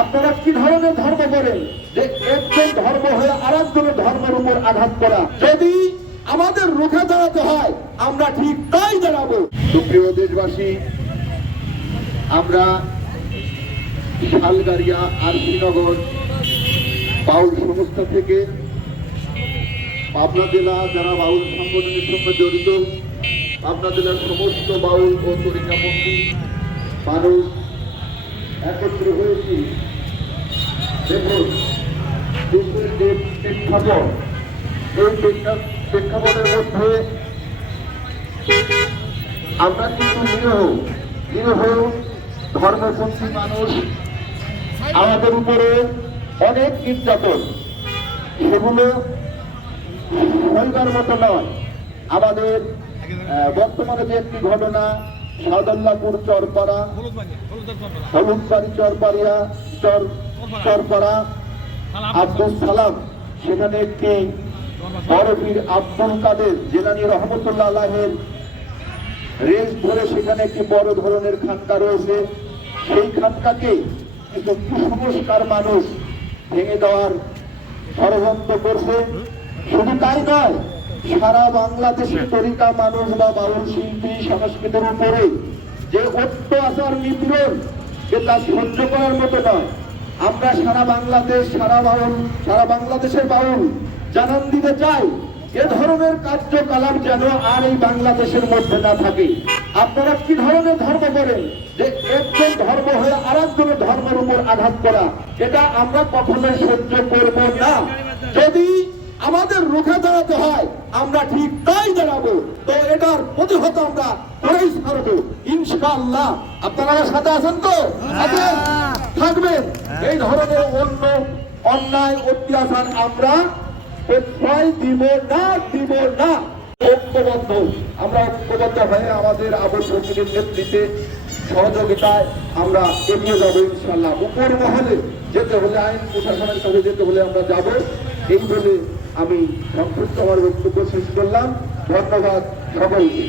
আপনারা কি ধরনের ধর্ম করেন যে একজন ধর্ম হয়ে আর একজনের ধর্মের উপর আঘাত করা? যদি আমাদের রুখে দাঁড়াতে হয় আমরা ঠিক তাই দাঁড়াবো। সুপ্রিয় দেশবাসী, আমরা শালগাড়িয়া আর শ্রীনগর বাউল সংস্থা থেকে পাবনা জেলা যারা বাউল সংগঠনের সঙ্গে জড়িত, পাবনা জেলার সমস্ত বাউল ও তরিকাপন্থী মানুষ একত্র হয়েছি। দেখুন, দেশের যে প্রেক্ষাপট, এই প্রেক্ষাপটের মধ্যে আমরা কিন্তু নিরীহ ধর্মপন্থী মানুষ, আমাদের উপরে অনেক নির্যাতন, সেগুলো সইবার মতো নয়। আমাদের বর্তমানে যে একটি ঘটনা, সাদুল্লাপুর চরপাড়া, হলুদবাড়ি চরপাড়া আব্দুল সালাম, সেখানে একটি বড়বীর আব্দুল কাদের জিলানী রহমতুল্লাহ আলাইহির রেস ধরে সেখানে একটি বড় ধরনের খানকা রয়েছে। সেই খানকাকে কিছু কুসংস্কার মানুষ ভেঙে দেওয়ার ষড়যন্ত্র করছে। শুধু তাই নয়, সারা বাংলাদেশের তরিকা মানুষ বা বাউল শিল্পী সংস্কৃতির উপরে যে অত্যাচার নিপীড়ন, তা সহ্য করার মতো নয়। আমরা সারা বাংলাদেশের বাউল জানান দিতে চাই, এ ধরনের কার্যকলাপ যেন আর এই বাংলাদেশের মধ্যে না থাকে। আপনারা কি ধরনের ধর্ম করেন যে একজন ধর্ম হয়ে আর একজনের ধর্মের উপর আঘাত করা? এটা আমরা কখনোই সহ্য করব না। যদি আমাদের রুখে দাঁড়াতে হয় আমরা ঠিক তাই দাঁড়াবো। তো এটার প্রতিহত আমরা করেই ছাড়বো ইনশাআল্লাহ। আপনারা সাথে আছেন তো? আছেন, থাকবেন। এই ধরনের অন্যায় অত্যাচার আমরা প্রশ্রয় দিব না। আমরা ঐক্যবদ্ধ হয়ে আমাদের আবশ্যকের নেতৃত্বে সহযোগিতায় আমরা এগিয়ে যাবো ইনশাআল্লাহ। উপর মহলে যেতে হলে, আইন প্রশাসনের কাছে যেতে হলে আমরা যাব। এই বলে আমি সংক্ষিপ্ত আমার বক্তব্য শেষ করলাম। ধন্যবাদ সকলকে।